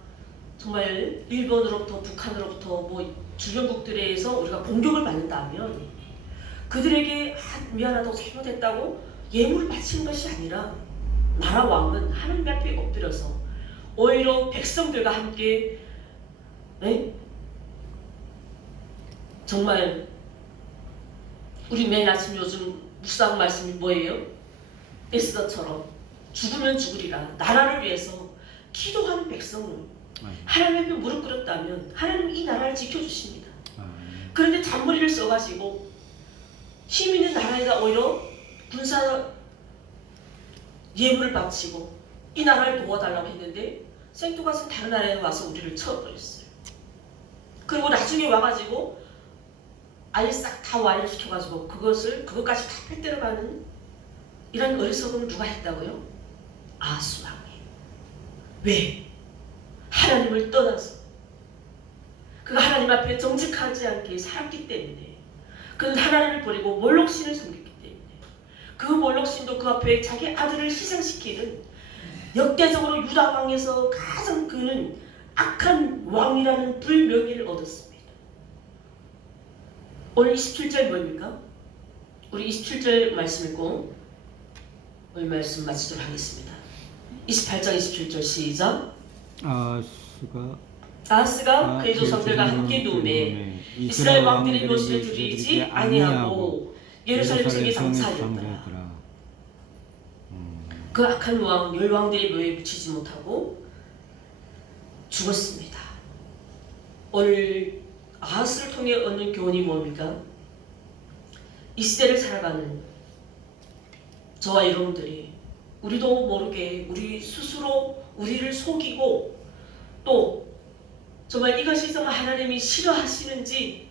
정말 일본으로부터 북한으로부터 뭐 주변국들에서 우리가 공격을 받는다면 그들에게 미안하다고 잘못했다고 예물을 바치는 것이 아니라 나라 왕은 하나님 앞에 엎드려서 오히려 백성들과 함께 정말 우리 매일 아침 요즘 묵상 말씀이 뭐예요? 에스더처럼 죽으면 죽으리라 나라를 위해서 기도하는 백성을 하나님 앞에 무릎 꿇었다면 하나님 이 나라를 지켜주십니다. 그런데 잔머리를 써가지고 힘 있는 나라에다 오히려 군사 예물을 바치고 이 나라를 도와달라고 했는데 생뚱맞은 다른 나라에 와서 우리를 쳐버렸어요. 그리고 나중에 와가지고 아예 싹 다 완료시켜가지고 그것까지 다 뺏들어가는 이런 어리석음을 누가 했다고요? 아하스 왕이. 왜? 하나님을 떠나서 그가 하나님 앞에 정직하지 않게 살았기 때문에, 그는 하나님을 버리고 몰록신을 섬겼기 때문에, 그 몰록신도 그 앞에 자기 아들을 희생시키는 역대적으로 유다 왕에서 가장 그는 악한 왕이라는 불명예를 얻었습니다. 오늘 27절 뭡니까? 우리 27절 말씀 읽고 오늘 말씀 마치도록 하겠습니다. 28장 27절 시작. 아하스가 그의 조상들과 함께 누움에 이스라엘 왕들이 노시를 드리지 아니하고 예루살렘 성에 장사하였더라. 그 악한 왕 열왕들의 묘에 묻히지 못하고 죽었습니다. 오늘 아하스를 통해 얻는 교훈이 뭡니까? 이 시대를 살아가는 저와 여러분들이 우리도 모르게 우리 스스로 우리를 속이고 또 정말 이것이 정말 하나님이 싫어하시는지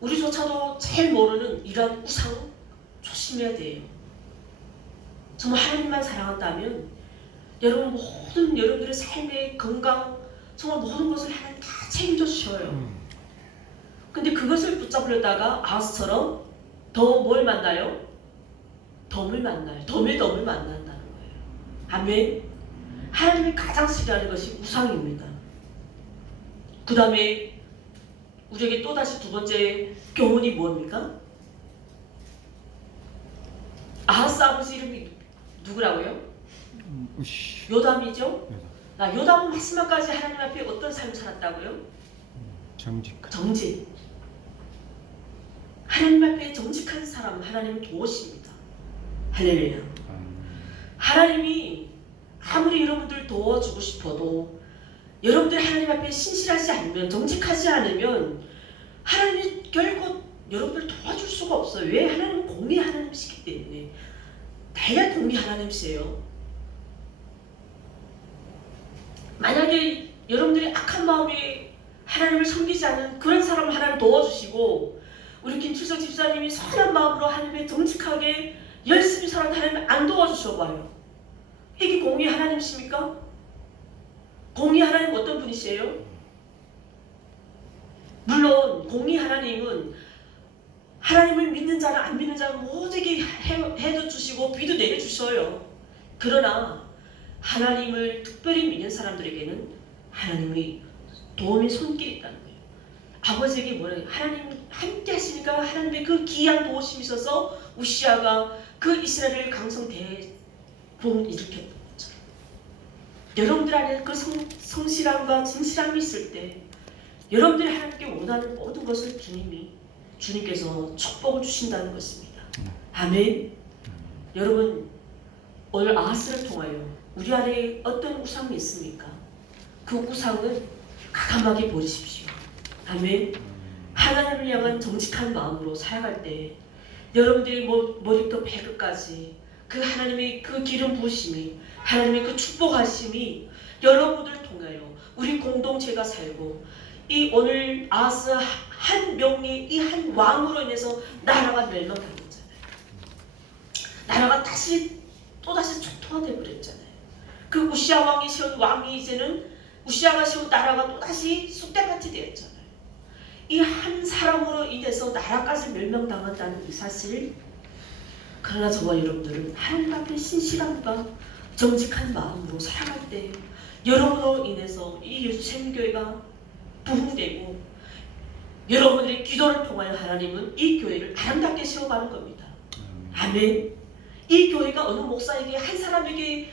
우리조차도 잘 모르는 이러한 우상 조심해야 돼요. 정말 하나님만 사랑한다면 모든 여러분들의 삶의 건강 정말 모든 것을 하나님 다 책임져 주셔요. 근데 그것을 붙잡으려다가 아하스처럼 더 뭘 만나요? 덤을 만나요. 덤을 만난다는 거예요. 아멘. 하나님이 가장 싫어하는 것이 우상입니다. 그 다음에 우리에게 또다시 두 번째 교훈이 뭡니까? 아하스 아버지 이름이 누구라고요? 요담이죠? 요담은 마지막까지 하나님 앞에 어떤 삶을 살았다고요? 정직. 하나님 앞에 정직한 사람 하나님은 도우십니다. 할렐루야. 하나님이 아무리 여러분들 도와주고 싶어도 여러분들 하나님 앞에 신실하지 않으면, 정직하지 않으면 하나님이 결코 여러분들 도와줄 수가 없어요. 왜? 하나님은 공의 하나님이시기 때문에. 대략 공의 하나님이세요. 만약에 여러분들이 악한 마음에 하나님을 섬기지 않는 그런 사람을 하나님 도와주시고, 우리 김칠석 집사님이 선한 마음으로 하나님의 정직하게 열심히 살아도 하나님 안 도와주셔봐요. 이게 공의 하나님이십니까? 공의 하나님 어떤 분이세요? 물론 공의 하나님은 하나님을 믿는 자는 안 믿는 자는 모두에게 해도 주시고 비도 내려주셔요. 그러나 하나님을 특별히 믿는 사람들에게는 하나님이 도움의 손길이 있다는 거예요. 아버지에게 뭐래요? 하나님 함께 하시니까 하나님의 그 귀한 도우심이 있어서 우시아가 그 이스라엘을 강성 대부흥을 일으켰던 것처럼 여러분들 안에 그 성실함과 진실함이 있을 때 여러분들이 하나님께 원하는 모든 것을 주님께서 축복을 주신다는 것입니다. 아멘. 여러분, 오늘 아하스를 통하여 우리 안에 어떤 우상이 있습니까? 그 우상은 가감하게 버리십시오. 아멘. 하나님을 향한 정직한 마음으로 살아갈 때 여러분들이 머리부터 발끝까지 그 하나님의 그 기름 부으심이, 하나님의 그 축복하심이 여러분들을 통하여 우리 공동체가 살고, 이 오늘 아하스 한 명의 이 한 왕으로 인해서 나라가 멸망당했잖아요. 나라가 또다시 초토화되어 버렸잖아요. 그 우시아 왕이 세운 왕이 이제는 우시아가 세운 나라가 또다시 쑥대밭이 되었잖아요. 이 한 사람으로 인해서 나라까지 멸망당한다는 이 사실. 그러나 저와 여러분들은 하나님 앞에 신실함과 정직한 마음으로 살아갈 때 여러분으로 인해서 이 예수생명교회가 부흥되고 여러분들의 기도를 통하여 하나님은 이 교회를 아름답게 세워가는 겁니다. 아멘. 이 교회가 어느 목사에게 한 사람에게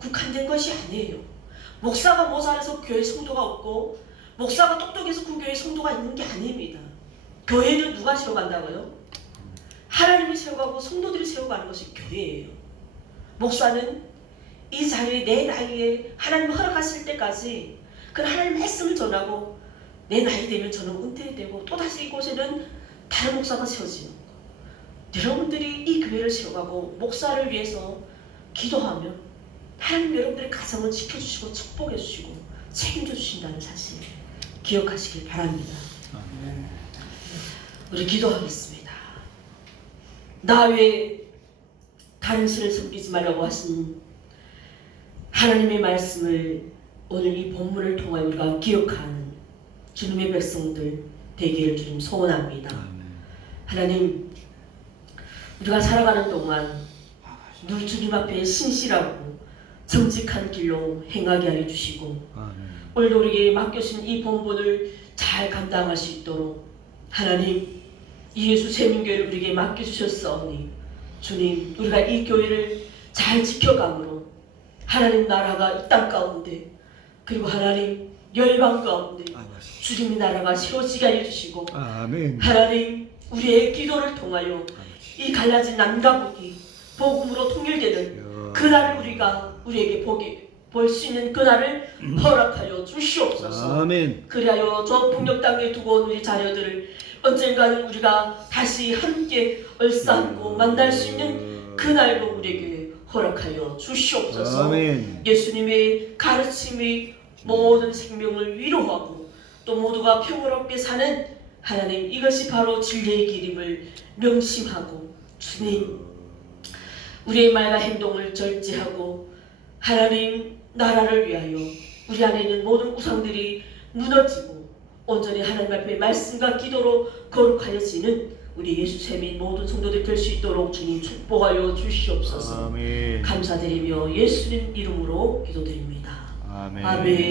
국한된 것이 아니에요. 목사가 모자라서 교회 성도가 없고 목사가 똑똑해서 그 교회 성도가 있는 게 아닙니다. 교회는 누가 세워간다고요? 하나님이 세워가고 성도들이 세워가는 것이 교회예요. 목사는 이 자리에 내 나이에 하나님 허락하실 때까지 그 하나님 말씀을 전하고 내 나이 되면 저는 은퇴되고 또다시 이곳에는 다른 목사가 세워지는 거. 여러분들이 이 교회를 세워가고 목사를 위해서 기도하면 하나님 여러분들의 가정을 지켜주시고 축복해주시고 책임져주신다는 사실 기억하시길 바랍니다. 우리 기도하겠습니다. 나 외에 다른 신을 섬기지 말라고 하신 하나님의 말씀을 오늘 이 본문을 통하여 우리가 기억하는 주님의 백성들 되기를 주님 소원합니다. 하나님, 우리가 살아가는 동안 늘 주님 앞에 신실하고 정직한 길로 행하게 하여 주시고 오늘도 우리에게 맡겨진 이 본분을 잘 감당할 수 있도록 하나님, 이 예수 세민교회를 우리에게 맡겨주셨사오니 주님, 우리가 이 교회를 잘 지켜감으로 하나님 나라가 이 땅 가운데 그리고 하나님 열방 가운데 주님의 나라가 세워지게 하여 주시고 아멘. 하나님, 우리의 기도를 통하여 이 갈라진 남과 북이 복음으로 통일되는 그날을 우리가 우리에게 볼 수 있는 그날을 허락하여 주시옵소서. 아멘. 그리하여 저 폭력 땅에 두고 온 우리 자녀들을 언젠가는 우리가 다시 함께 얼싸안고 만날 수 있는 그날도 우리에게 허락하여 주시옵소서. 아멘. 예수님의 가르침이 모든 생명을 위로하고 또 모두가 평화롭게 사는 하나님, 이것이 바로 진리의 길임을 명심하고 주님, 우리의 말과 행동을 절제하고 하나님 나라를 위하여 우리 안에 있는 모든 우상들이 무너지고 온전히 하나님 앞에 말씀과 기도로 거룩하여지는 우리 예수 세민 모든 성도들 될 수 있도록 주님 축복하여 주시옵소서. 아멘. 감사드리며 예수님 이름으로 기도드립니다. 아멘. 아멘.